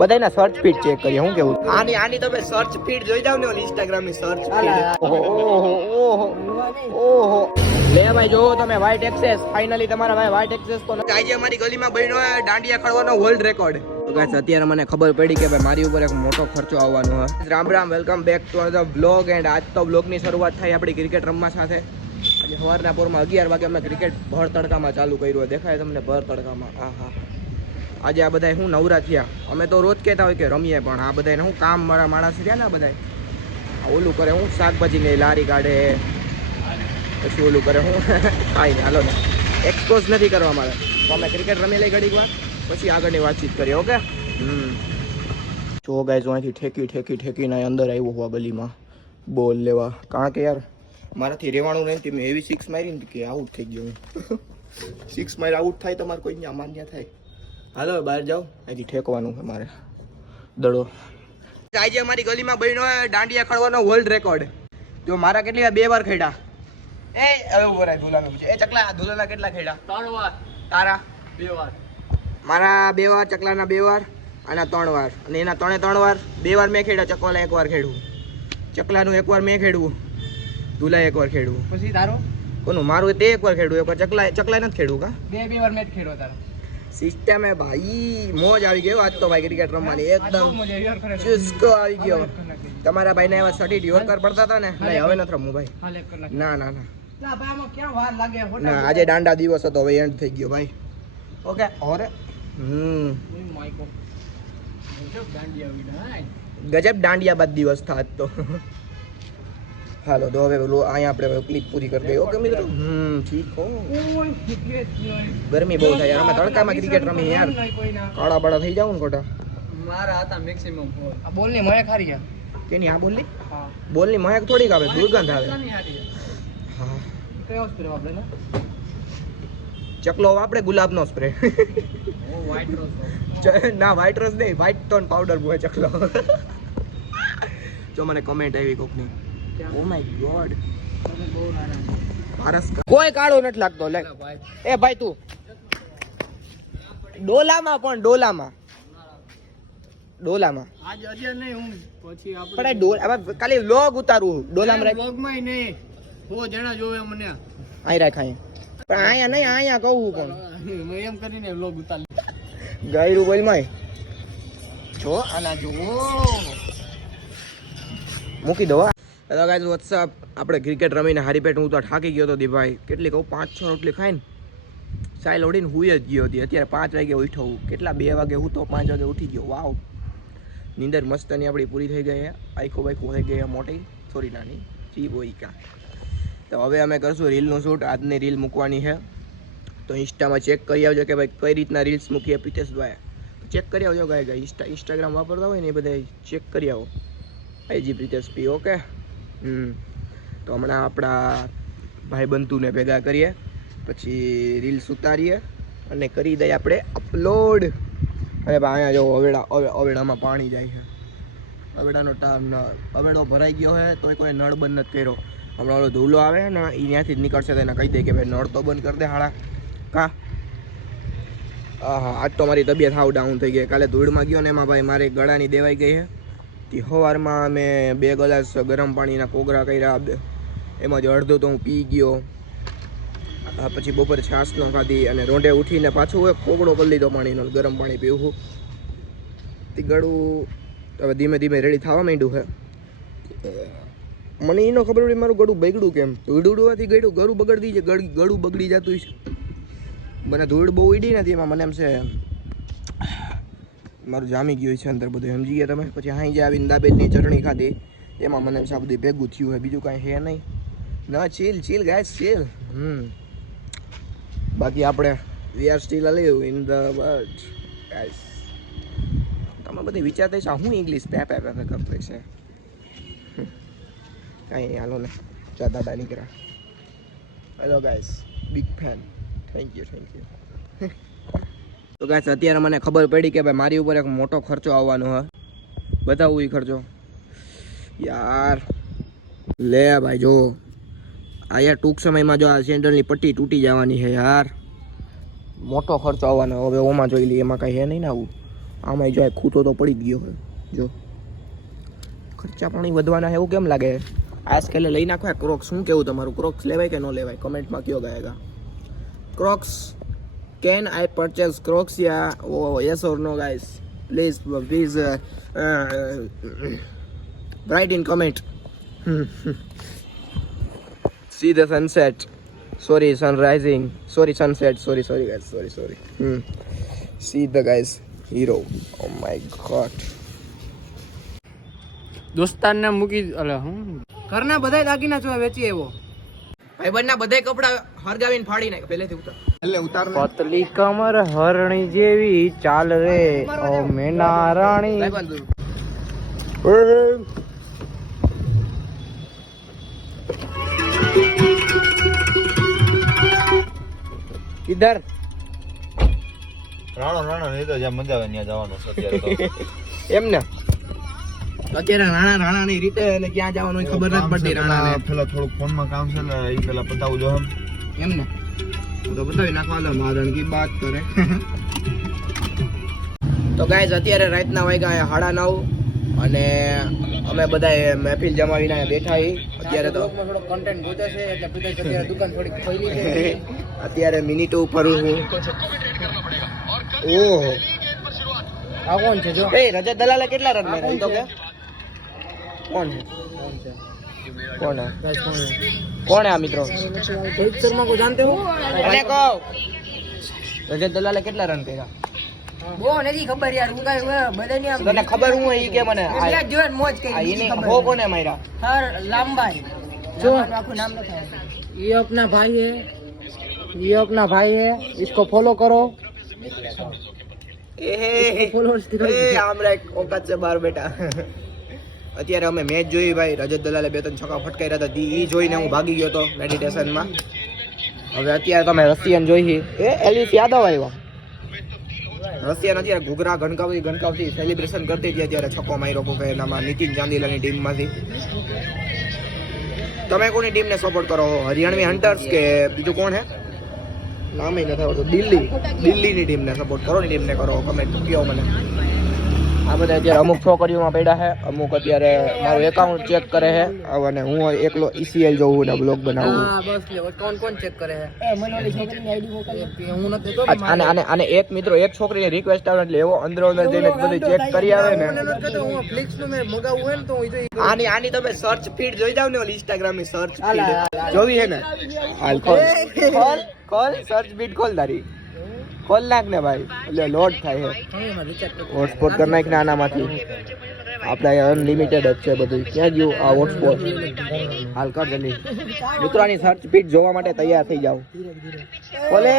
બધાના search feed check કરીએ હું કેવું? આની આની તમે સર્ચ ફીડ જોઈ જાવ ને ઇન્સ્ટાગ્રામની સર્ચ ફીડ ઓહો ઓહો લે ભાઈ જો તમે વ્હાઈટ એક્સેસ ફાઇનલી તમારા ભાઈ વ્હાઈટ એક્સેસ તો આજે અમારી ગલીમાં બન્યો દાંડિયા ખડવાનો વર્લ્ડ રેકોર્ડ તો ગાઈસ અત્યારે મને ખબર પડી કે ભાઈ મારી ઉપર એક મોટો ખર્ચો આવવાનો છે Ram Ram welcome back to other blog and આજ તો બ્લોગની શરૂઆત થઈ આપણી ક્રિકેટ રમવા સાથે. આજે સવારના પોરમાં અગિયાર વાગે અમે ક્રિકેટ ભર તડકામાં ચાલુ કર્યું દેખાય તમને ભર તડકામાં? આ હા આજે આ બધા શું નવરા થયા? અમે તો રોજ કહેતા હોય કે રમીએ પણ આ બધાને શું કામ મારા માણસ રહ્યા ને બધા ઓલું કરે હું શાકભાજીની લારી કાઢે. પછી ઓલું કરે હું કાંઈ હાલો ને. એક્સપોઝ નથી કરવા મારે. તો અમે ક્રિકેટ રમી લઈ ઘડીક વાર. પછી આગળની વાતચીત કરીએ, ઓકે? હમ. જો ગાય જો અહીંથી ઠેકી ઠેકી, ઠેકીને અંદર આવ્યો હોવા ગલીમાં. બોલ લેવા. કારણ કે યાર? મારાથી રહેવાનું નહીં મેં એવી સિક્સ મારી ને કે આઉટ થઈ ગયો સિક્સ મારી આઉટ થાય તો મારે કોઈ અહીંયા માન્ય થાય. હાલો બહાર જાઓ. અહીંથી ઠેકવાનું છે મારે. દડો. આજે અમારી ગલીમાં બન્યો દાંડિયા ખડવાનો વર્લ્ડ રેકોર્ડ જો મારા કેટલી વાર બે વાર ખેડા એ હવે ઊભો રહે ધુલાનો પૂછે. એ ચકલા ધુલાના કેટલા ખેડા ત્રણ વાર. તારા? બે વાર. મારા બે વાર ચકલાના બે વાર આના ત્રણ વાર. અને એના ત્રણે ત્રણ વાર બે વાર મેં ખેડા ચકવાલા એક વાર ખેડવું. ચકલાનું એક વાર મેં ખેડવું. ધુલા એક વાર ખેડવું. પછી તારો? કોનું? મારું તે એક વાર ખેડવું. એક વાર ચકલા ચકલા નથી ખેડવું કા? બે બે વાર મેચ ખેડો તારો. સિસ્ટમ હે ભાઈ. મોજ આવી ગયો આજ તો ભાઈ ક્રિકેટ રમવાની. એકદમ ચુસ્કો આવી ગયો. તમારા ભાઈને એવા સટી યોરકર પડતા હતા ને? નહીં હવે નથી રમવું ભાઈ. ના ના ના. ના આજે દાંડા દિવસ હતો હવે એન્ડ થઈ ગયો ભાઈ. ઓકે ઓરે હમ. ગજબ દાંડિયા વિના, ગજબ દાંડિયા બાદ દિવસ થાત તો. હાલો તો હવે પેલું અહીંયા આપણે ક્લિપ પૂરી કરી દઈએ ઓકે મિત્રો હમ ઠીક હો. ગરમી બહુ થાય યાર અમે તડકામાં ક્રિકેટ રમી યાર કાળા બાળા થઈ જાવ ને ખોટા મારા હતા મેક્સિમમ. આ બોલની મહેક હારી ગયા. કેની આ બોલની હા. બોલની મહેક થોડીક આવે દુર્ગંધ આવે? હા કયો સ્પ્રે વાપરે ને? ચકલો આપણે ગુલાબનો સ્પ્રે. ના વ્હાઈટ રોઝ નહીં વ્હાઈટ ટોન પાવડર બોય ચકલો જો મને કમેન્ટ આવી કોકની ઓ માય ગોડ તમે બહુ નાના. પારસ કોઈ કાળો નથી લાગતો લે. એ ભાઈ તું. ડોલામાં પણ ડોલામાં. ડોલામાં. આજ નહીં હું પછી આપણે પણ આ ડોલ આમાં ખાલી લોગ ઉતારવું ડોલામાં રાખ નહીં. હો જણા જોવે મને. અહીં રાખ અહીંયા પણ અહીંયા નહીં અહીંયા કહું પણ. એમ કરીને બ્લોગ ઉતારી. ગાયરું જો આના જો મૂકી દો હેલો ગાઈઝ વોટ્સઅપ આપણે ક્રિકેટ રમીને હારી પેટ હું તો થાકી ગયો હતો દીભાઈ. કેટલી કહું, પાંચ, છ રોટલી ખાઈને સાઈ લોડીને હુઈ જ ગયો હતી. અત્યારે પાંચ વાગે ઉઠો હું. કેટલા, બે વાગે હું તો પાંચ વાગે ઉઠી ગયો. વાવ નીંદર મસ્તની આપણી પૂરી થઈ ગઈ છે આખો બાઈકો થઈ ગઈ મોટી. થોડી નાની. ચી બોઈકા તો હવે અમે કરશું રીલનું શૂટ. આજની રીલ મૂકવાની છે તો ઇન્સ્ટામાં ચેક કરી આવજો કે ભાઈ કઈ રીતના રીલ્સ મૂકીએ પ્રિતેશભાઈ ચેક કરી આવજો ગાય ગાય. ઇન્સ્ટા, ઇન્સ્ટાગ્રામ વાપરતા હોય ને એ બધા ચેક કરી આવો. આઈજી પ્રિતેશ પી ઓકે તો હમણાં આપણા ભાઈ બંતુને ભેગા કરીએ, પછી રીલ્સ ઉતારીએ અને કરી દઈએ આપણે અપલોડ અરે ભાઈ અહીંયા જો અવેડા અવેડામાં પાણી જાય છે. અવેડાનો ટામ અવેડો ભરાઈ ગયો છે, તોય કોઈ નળ બંધ નથી કર્યો. હમણાં ઓલો ધૂલો આવે ને, એ ત્યાંથી જ નીકળશે તો એને કહી દે કે ભાઈ નળ તો બંધ કરી દે હાળા. કા? હા આજ તો મારી તબિયત હાવ ડાઉન થઈ ગઈ. કાલે ધૂળમાં ગયો ને એમાં ભાઈ મારી ગળાની દેવાઈ ગઈ છે. તે સવારમાં મેં બે ગ્લાસ ગરમ પાણીના કોગરા કર્યા. એમાં જ અડધો તો હું પી ગયો. પછી બપોરે છાશ ન ખાધી અને રોંઢે ઉઠીને પાછું એક કોગળો કરી લીધો પાણીનો ગરમ પાણી પીવું તે ગળું હવે ધીમે ધીમે રેડી થવા માંડ્યું છે. મને એનો ખબર પડી મારું ગળું બગડ્યું કેમ? ધૂળ ઉડવાથી ગળું ગળું બગડતી છે ગળ- બગડી જતું છે મને ધૂળ બહુ ઉડી નથી એમાં. મને એમ છે મારું જામી ગયું છે અંદર બધું. સમજી ગયા તમે? પછી અહીં જે આવીને દાબેલની ચટણી ખાધી, એમાં મને આ બધું ભેગું થયું હોય, બીજું કાંઈ હે નહીં. ના ચીલ ચીલ ગાય ચીલ હમ. બાકી આપણે we are still alive in the world guys તમે બધી વિચારતા છો હું ઇંગ્લિશ પે પે પે કરતો છે? કાંઈ હાલો ને. ચા દાદા નીકળ્યા. Hello guys big fan thank you thank you તો ગાઈસ, અત્યારે મને ખબર પડી કે ભાઈ મારી ઉપર એક મોટો ખર્ચો આવવાનો હ. બતાવું એ ખર્ચો. યાર. લે ભાઈ, જો. આ યાર ટૂંક સમયમાં જો આ સેન્ડલની પટ્ટી તૂટી જવાની છે યાર. મોટો ખર્ચો આવવાનો હવે ઓમાં જોઈ લઈએ, એમાં કાંઈ હે નહીં ને આવું. આમાં જો ખૂટો તો પડી ગયો હોય જો. ખર્ચા પાણી વધવાના એવું કેમ લાગે આ સ્કેલે લઈ નાખવા ક્રોક્સ શું કેવું તમારું? ક્રોક્સ લેવાય કે ન લેવાય? કમેન્ટમાં કયો ગાયગા ક્રોક્સ કેન આઈ પરચેસ ક્રોક્સિયા ઓ yes or no guys please please write in comment see the sunset. Sorry sunrising sorry sunset. Sorry sorry guys. Sorry sorry. Hmm. see the guys hero. Oh my god. દોસ્તારને મૂકી અલે હું? ઘરના બધા દાગીના જો વેચી આવ્યો. ભાઈ બંને બધાય કપડા હરગાવીને ફાડી નાખ પહેલેથી ઉતાર. પતલી કમર હરણી જેવી ચાલ રે. ઓ મેના રાણી ઇધર રાણો રાણો નહીં તો જ્યાં મજા આવે ત્યાં જવાનું છે અત્યારે એમ ને અત્યારે રાણા રાણા ની રીતે અને ક્યાં જવાનું એ ખબર નથી પડતી રાણા ને પેલા થોડુંક ફોનમાં કામ છે ને એ પેલા પતાવું જો એમ ને તો બતાવી નાખવા મારણ કી બાત કરે. તો ગાઈઝ અત્યારે રાતના વાગ્યા સાડા નવ અને અમે બધા મહેફિલ જમાવીને બેઠા હી. અત્યારે તો કન્ટેન્ટ ગોતે છે એટલે અત્યારે દુકાન થોડી ખોલી છે. અત્યારે મિનિટો ઉપર હું ઓહો. આ કોણ છે જો? એ રજત દલાલે કેટલા રન તો કે કોણ છે? કોણ હે કોણ હે આ મિત્રો રોહિત શર્મા કો જાનતે હો અને કહો રજત દલાલે કેટલા રન કર્યા બહુ નથી ખબર યાર હું કઈ બધાની આમ તને ખબર હું ઈ કે મને આ- મેચ જોઈને મોજ કરી આ ઈને ખબર હો નથી. કોને માર્યા હર લાંબાઈ જો. લાંબાનું આખું નામ નથી આવડતું. ये अपना भाई है ये अपना भाई है इसको फॉलो करो એ followers થી એ આમરા એક ઓકાત છે બાર બેટા અત્યારે અમે મેચ જોઈ ભાઈ રજત દલાલે બે ત્રણ છક્કા ફટકાર્યા હતા. ઈ ઈ જોઈને હું ભાગી ગયો હતો મેડિટેશનમાં હવે અત્યારે તમે રશિયન જોઈ એ એલિસ યાદવ આવ્યો રશિયન અત્યારે ઘૂઘરા ગણકાવતી ગણકાવતી સેલિબ્રેશન કરતી હતી અત્યારે છક્કો માર્યો કોકે એનામાં નીતિન ચાંદીલાની ટીમમાંથી. તમે કોની ટીમને સપોર્ટ કરો હરિયાણવી હન્ટર્સ કે બીજું કોણ હે? નામે નથી આવડતું. દિલ્હી. દિલ્હીની ટીમને સપોર્ટ કરો ની ટીમને કરો કમેન્ટ કહો મને. આ બધા અત્યારે અમુક છોકરીઓમાં પડ્યા છે અમુક અત્યારે મારું એકાઉન્ટ ચેક કરે છે. અને હું એકલો ઈસીએલ જોઉં ને બ્લોગ બનાવું હા બસ લે કોણ કોણ ચેક કરે છે? એ મને ઓલી છોકરીની આઈડી મોકલી હું નથી તો આજ- આને આને આને એક મિત્રો એક છોકરીને રિક્વેસ્ટ આવે એટલે એવો અંદર અંદર જઈને બધું ચેક કરી આવે ને. હું ફ્લિક્સનું મેં મગાવું હોય ને તો હું જોઈ આની આની તમે સર્ચ ફીડ જોઈ જાવ ને ઓલી ઇન્સ્ટાગ્રામની સર્ચ ફીડ જોવી હે ને? હાલ કોલ ખોલ ખોલ સર્ચ ફીડ ખોલ તારી. ખોલ નાખ ને ભાઈ. એટલે લોડ થાય છે. હોટસ્પોટ કરી નાખ ને આનામાંથી. આપણે અનલિમિટેડ જ છે બધું. ક્યાં ગયું આ હોટસ્પોટ હાલ કર જલ્દી. મિત્રોની સર્ચ પીટ જોવા માટે તૈયાર થઈ જાઓ. બોલે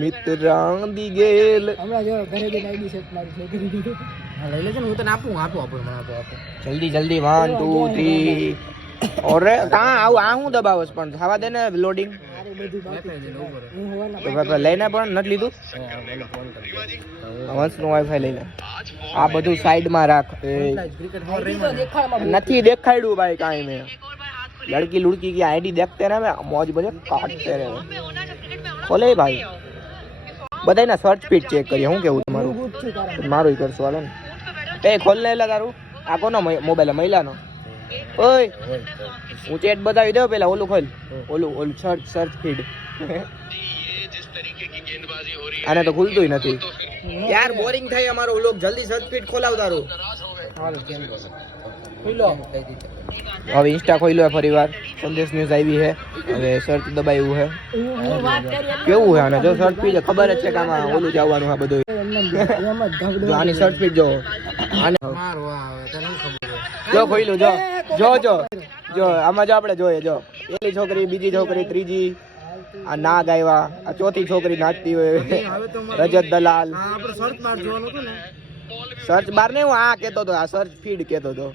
મિત્રાંદી ગેલ હમણાં જો ઘરે જઈને આઈડી સેટ મારી છોકરી લઈ લેજો હું તને આપું આપો આપો મને આપો આપો. જલ્દી જલ્દી વન ટુ થ્રી ઓરે કા, આવું, આ હું દબાવસ પણ થવા દે ને લોડિંગ લઈને પણ નથી લીધું? વંશનું વાઈફાઈ લઈને આ બધું સાઈડમાં રાખ. નથી દેખાડ્યું ભાઈ કાંઈ મેં. લડકી લુડકી કી આઈડી દેખતે રહે મોજ મજે કાટતે રહે. ખોલે ભાઈ. બધાયના સર્ચ પીટ ચેક કરીએ. હું કેવું તમારું મારું? કરશું, હાલો ને. એ ખોલને એટલે તારું. આ કોનો મોબાઈલ મહિલાનો. ઓય હું ચેટ બતાવી દઉં પેલા ઓલું ખોલ. ઓલું ઓલું સર્ચ સર્ચ ફીડ આને તો ખુલતું નથી. યાર બોરિંગ થાય અમારો લોક જલ્દી સર્ચ ફીડ ખોલાવ તારું. હવે ઇન્સ્ટા ખોલ્યો ફરી વાર સંદેશ ન્યૂઝ આવી છે હવે સર્ચ દબાવ્યું છે કેવું છે આને? જો સર્ચ સ્પીડ ખબર જ છે કે આમાં ઓલું જ આવવાનું આ બધું આની સર્ચ સ્પીડ જો આને મારો આવે તને ખબર જો ખોઈલું જો. જો જો જો આમાં જો આપણે જોઈએ જો. પેલી છોકરી બીજી છોકરી ત્રીજી. આ ના ગાયવા આ ચોથી છોકરી નાચતી હોય. રજત દલાલ. સર્ચ માર જોવાનું હતું ને સર્ચ બાર ને હું આ કેતો હતો આ સર્ચ ફીડ કેતો તો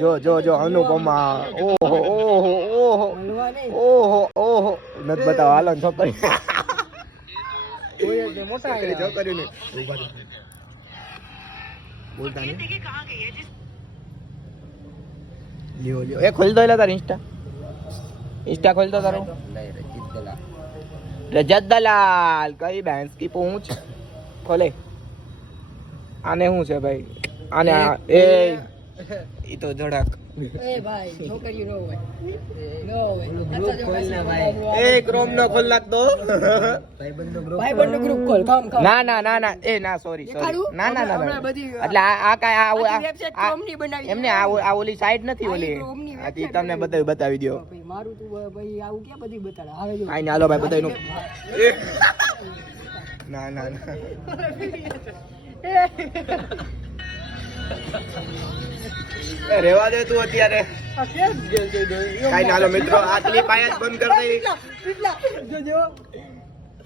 જો જો જો અનુપમા. ઓહો ઓહો ઓહો. ઓહો ઓહો. નથી બતાવો હાલો છોકરી. મોટા છોકરી. બોલતા નહીં. લ્યો લ્યો. એ ખોલી દો એટલે તાર ઇન્સ્ટા ઇન્સ્ટા ખોલી દો તારું. રજત દલાલ. કઈ બેન્સ કી પૂંછ? ખોલે. આને શું છે ભાઈ? આને એ ઈ તો ઝડક એ ભાઈ છોકરીઓ ન હોય. ન હોય. ને ભાઈ. એ ક્રોમ નો ખોલ નાખ દો ભાઈબંધનો group ગ્રુપ ખોલ. કામ કામ ના ના ના ના. એ ના સોરી ના ના ના એટલે આ આ ની બનાવી એમને આ આ ઓલી સાઈડ નથી ઓલી. તમને બતાવી બતાવી દો ભાઈ મારું તું ભાઈ આવું ક્યાં બધી બતાડે? આવે જો. આઈને હાલો ભાઈ બધાયનું. ના ના રેવા દે તું અત્યારે. કઈ નાલો મિત્રો આ ક્લિપ આયા જ બંધ કરી દઈ જોજો.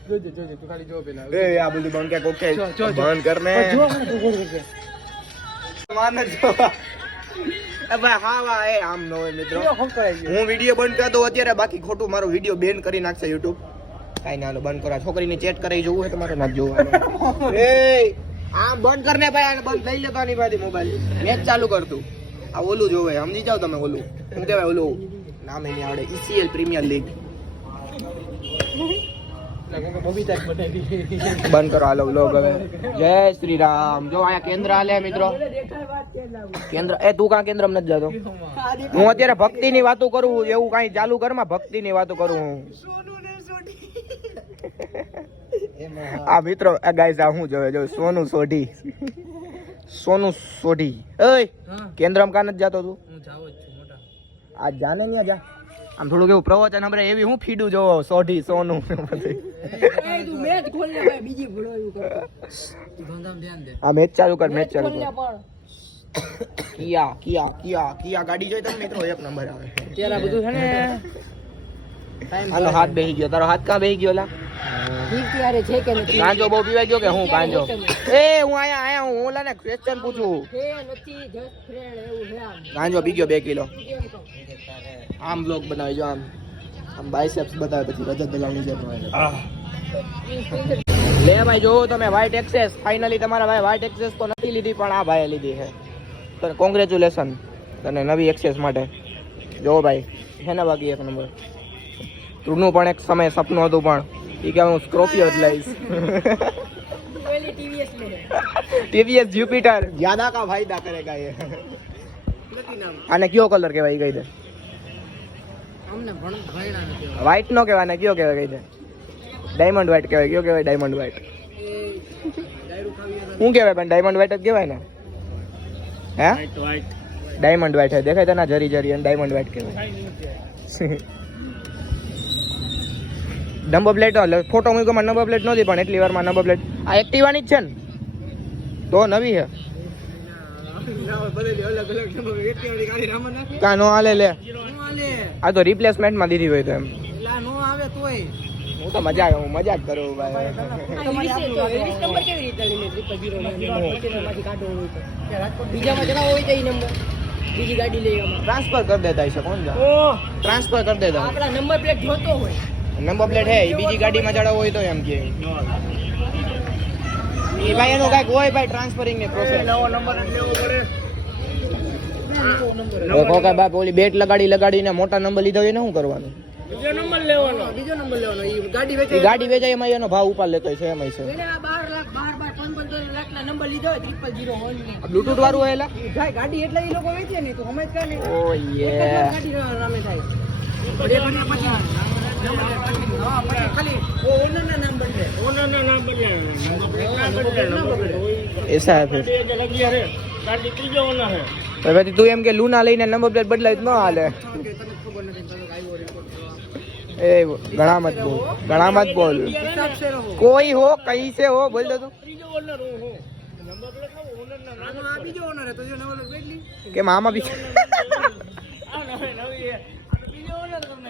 જોજો જોજો તું ખાલી જો પેલા. એ આ બધું બંધ કે કોકે જો, જો, જો. બંધ કર ને જો મને તું ગોળ કરજે માન જ જો એ ભાઈ હા વીડિયો બંધ કરી અત્યારે બાકી ખોટું મારો વીડિયો બેન કરી નાખશે યુટ્યુબ કાઈ ના બંધ કરો છોકરીને ચેટ કરી જોવું હોય તમારે ના જોવાનું. આ બંધ કરને ભાઈ આને બંધ લઈ લેતો આની પાછી મોબાઈલ મેચ ચાલુ કરતું. આ ઓલું જોવે સમજી જાવ તમે ઓલું. શું કહેવાય ઓલું? નામ એની આવડે. ઈસીએલ પ્રીમિયર લીગ બંધ કરો, હાલો વ્લોગ હવે. જય શ્રી રામ. જો અહીંયા કેન્દ્ર હાલે, મિત્રો. કેન્દ્ર એ, તું કાં કેન્દ્ર નથી જતો? હું અત્યારે ભક્તિની વાતો કરું, એવું કાંઈ ચાલુ કરમાં ભક્તિની વાતો કરું હું. ને આ મિત્રો આ ગાઈસ આ હું જોવે? જો સોનું સોઢી. સોનું સોઢી. ઓય કેન્દ્રમ કાન જ જાતો તું? હું જાવ જ છું મોટા. આ જાને ને જા. આમ થોડું કેવું પ્રવચન હમણાં એવી હું ફીડું જોવો સોઢી સોનું. બધું એ તું મેચ ખોલ ને ભાઈ બીજી ભૂલો એવું કર. તું ધંધામાં ધ્યાન દે. આ મેચ ચાલુ કર મેચ ચાલુ કર. કિયા કિયા કિયા કિયા ગાડી જોઈ તમે મિત્રો? એક નંબર આવે. અત્યારે બધું છે ને હાલો હાથ બેહી ગયો. તારો હાથ કાં બેહી ગયો લા? ઠીક છે કે નથી. ગાંજો બહુ પીવાઈ ગયો કે હું ગાંજો? એ હું આયા આયા હું ઓલા ને ક્વેશ્ચન પૂછું. છે નથી જસ્ટ ફ્રેન્ડ એવું છે ગાંજો પી ગયો બે કિલો. આમ બ્લોગ બનાવી જો આમ. આમ બાયસેપ્સ બતાવે પછી રજત દલાવની જેમ લે ભાઈ જોવો તમે વ્હાઇટ એક્સેસ ફાઇનલી તમારા ભાઈ વ્હાઇટ એક્સેસ તો નથી લીધી પણ આ ભાઈએ લીધી છે. તો કોંગ્રેચ્યુલેશન તને નવી એક્સેસ માટે. જોવો ભાઈ હેના બાકી એક નંબર તુંનું પણ એક સમય સપનું હતું પણ. એ કે હું સ્કોર્પિયો જ લઈશ ટીવીએસ લે ટીવીએસ જ્યુપિટર જ્યાદા કા ફાયદા કરેગા ये નથી આને કયો કલર કહેવાય ઈ કહી દે. અમને ભણ ભણ્યા નથી વ્હાઇટ નો કહેવાય ને કયો કહેવાય કહી દે. ડાયમંડ વ્હાઈટ કહેવાય. કયો કહેવાય ડાયમંડ વ્હાઈટ એ શું કહેવાય પણ ડાયમંડ વ્હાઈટ જ કહેવાય ને? હે? ડાયમંડ વ્હાઈટ દેખાય તને જરી જરી અને ડાયમંડ વ્હાઈટ કહેવાય. નંબર પ્લેટ ફોટો મૂક્યો નંબર પ્લેટ નહોતી પણ એટલી વારમાં નંબર પ્લેટ. આ એક્ટિવાની જ છે ને? તો નવી છે. કાં નો હાલે લે. આ તો રિપ્લેસમેન્ટમાં દીધી હોય તો એમ. આવે હું તો મજાક હું મજાક કરું ભાઈ. બીજી ગાડી લઈ ટ્રાન્સફર કરી દેતા હશે કોણ ટ્રાન્સફર કરી દેતા આપણા નંબર પ્લેટ જોતો હોય. નંબર પ્લેટ હે બીજી ગાડીમાં ચડાવો હોય તો એમ કે. એ ભાઈ એનું કાંઈક હોય ભાઈ ટ્રાન્સફરિંગ ને પ્રોસેસ નવો નંબર લેવો પડે. કોકા બાપ ઓલી બેટ લગાડી લગાડીને મોટા નંબર લીધો હોય ને શું કરવાનું? બીજો નંબર લેવાનો. બીજો નંબર લેવાનો. ઈ ગાડી વેચાય. એમાં એનો ભાવ ઉપર લેતો છે એમાં છે. એને 12 લાખ 12 બાર 15 લાખના નંબર લીધો હોય ત્રિપલ જીરો વાળું હોય એલા? ગાડી એટલે ઈ લોકો વેચે ને તો સમજ કર ઓ યે. ગાડી રામે થાય. એસા હે ફિર તો પછી તું એમ કે લૂના લઈને નંબર પ્લેટ બદલાય તો ન હાલે એ ઘણા મત બોલ ઘણા મત બોલ કોઈ હો કઈ સે હો બોલ દે તું કે મામા બી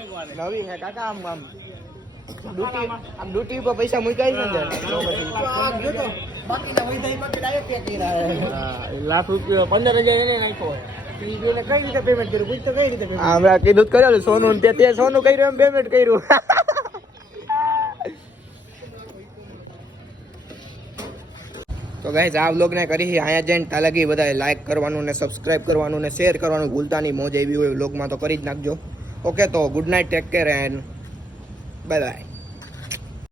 નવી હે કાકા આમ આમ. ડ્યુટી આમ ડ્યુટી ઉપર પૈસા મૂકાઈ છે. ને લાખ રૂપિયા પંદર હજાર એને નાખ્યો કઈ રીતે પેમેન્ટ કર્યું? પૂછ તો કઈ રીતે? હમણાં કીધું કરેલું સોનું તે તે સોનું કર્યું એમ પેમેન્ટ કર્યું. તો ગાઈઝ આ વ્લોગને કરી અહીંયા જઈને તાલગી બધાએ લાઈક કરવાનું ને સબસ્ક્રાઇબ કરવાનું ને શેર કરવાનું. ભૂલતા નહીં મોજ એવી હોય વ્લોગમાં તો કરી જ નાખજો. ઓકે તો good night take care and bye bye